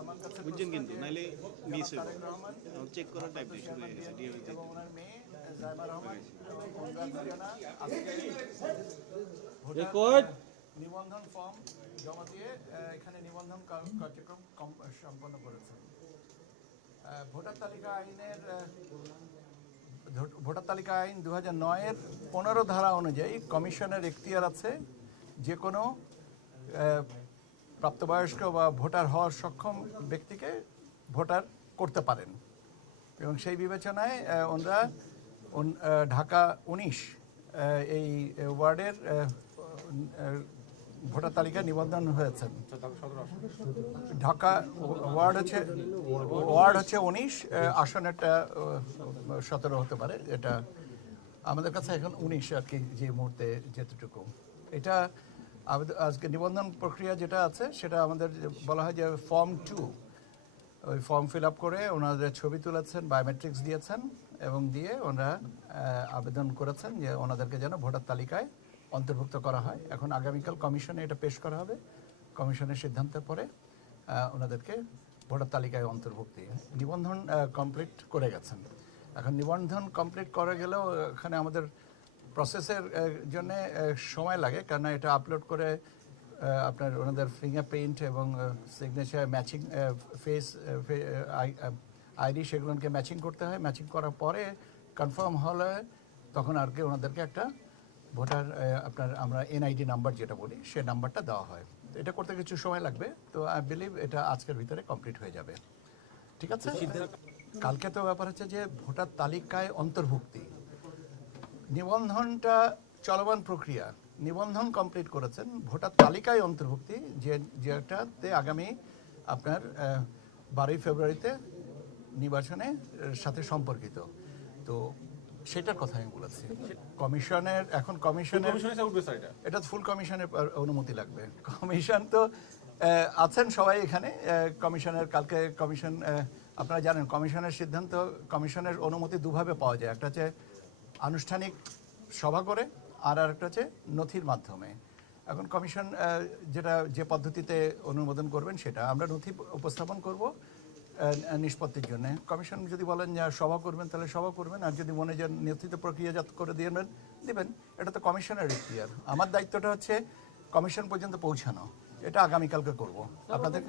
আমার কাছে বুঝছেন কিন্তু নাইলে মিস হইব তারেক রহমান চেক করার টাইপ দিয়ে শুরু চেয়ারম্যান হয়ে গেছে বিএনপি এবং ওনার মেয়ে জাইমা রহমান এবং অনুরাগ রানা আজকে ভোটার নিবন্ধন ফর্ম জমা দিয়ে এখানে নিবন্ধন কার্যক্রম সম্পন্ন করেছেন। ভোটার তালিকা আইন 2009-এর 15 ধারা অনুযায়ী কমিশনের এখতিয়ার আছে যে কোনো প্রাপ্তবয়স্ক বা ভোটার হওয়ার সক্ষম ব্যক্তিকে ভোটার করতে পারেন এবং সেই বিবেচনায় ওনারা ঢাকা 19 এই ওয়ার্ডের ভোটার তালিকায় নিবন্ধন হয়েছেন। ঢাকা ওয়ার্ড হচ্ছে 19, আসনেরটা 17 হতে পারে। এটা আমাদের কাছে এখন 19 আর কি, যে মুহূর্তে যেতটুকু। এটা আজকে নিবন্ধন প্রক্রিয়া যেটা আছে সেটা আমাদের বলা হয় যে ফর্ম 2। ওই ফর্ম ফিল আপ করে ওনাদের ছবি তুলেছেন, বায়োমেট্রিক্স দিয়েছেন এবং দিয়ে ওনারা আবেদন করেছেন যে ওনাদেরকে যেন ভোটার তালিকায় অন্তর্ভুক্ত করা হয়। এখন আগামীকাল কমিশনে এটা পেশ করা হবে। কমিশনের সিদ্ধান্তের পরে ওনাদেরকে ভোটার তালিকায় অন্তর্ভুক্তি নিবন্ধন কমপ্লিট করে গেছেন। এখন নিবন্ধন কমপ্লিট করে গেলেও এখানে আমাদের প্রসেসের জন্য সময় লাগে, কারণ এটা আপলোড করে আপনার ওনাদের ফিঙ্গারপ্রিন্ট এবং সিগনেচার ম্যাচিং, ফেস আইডি সেগুলোকে ম্যাচিং করতে হয়। ম্যাচিং করার পরে কনফার্ম হলে তখন আর কি ওনাদেরকে একটা ভোটার আপনার আমরা এনআইডি নাম্বার যেটা বলি সে নাম্বারটা দেওয়া হয়। তো এটা করতে কিছু সময় লাগবে, তো আই বিলিভ এটা আজকের ভিতরে কমপ্লিট হয়ে যাবে। ঠিক আছে। কালকে তো ব্যাপার হচ্ছে যে ভোটার তালিকায় অন্তর্ভুক্তি, নিবন্ধনটা চলমান প্রক্রিয়া, নিবন্ধন কমপ্লিট করেছেন, ভোটার তালিকায় অন্তর্ভুক্তি যেটাতে আগামী আপনার 12 ফেব্রুয়ারিতে নির্বাচনের সাথে সম্পর্কিত। তো সেটার কথা আমি বলেছি। কমিশনের এখন এটা ফুল কমিশনের অনুমতি লাগবে। কমিশন তো আছেন সবাই এখানে। কমিশনের কালকে কমিশন আপনারা জানেন কমিশনের সিদ্ধান্ত, কমিশনের অনুমতি দুভাবে পাওয়া যায়। একটা হচ্ছে আনুষ্ঠানিক সভা করে, আর একটা হচ্ছে নথির মাধ্যমে। এখন কমিশন যে পদ্ধতিতে অনুমোদন করবেন সেটা আমরা নথি উপস্থাপন করব নিষ্পত্তির জন্য। কমিশন যদি বলেন যে সভা করবেন তাহলে সভা করবেন, আর যদি মনে যে নেতৃত্ব প্রক্রিয়াজাত করে দিবেন। এটা তো কমিশনের ইখতিয়ার। আমার দায়িত্বটা হচ্ছে কমিশন পর্যন্ত পৌঁছানো। এটা আগামীকালকে করব আপনাদের।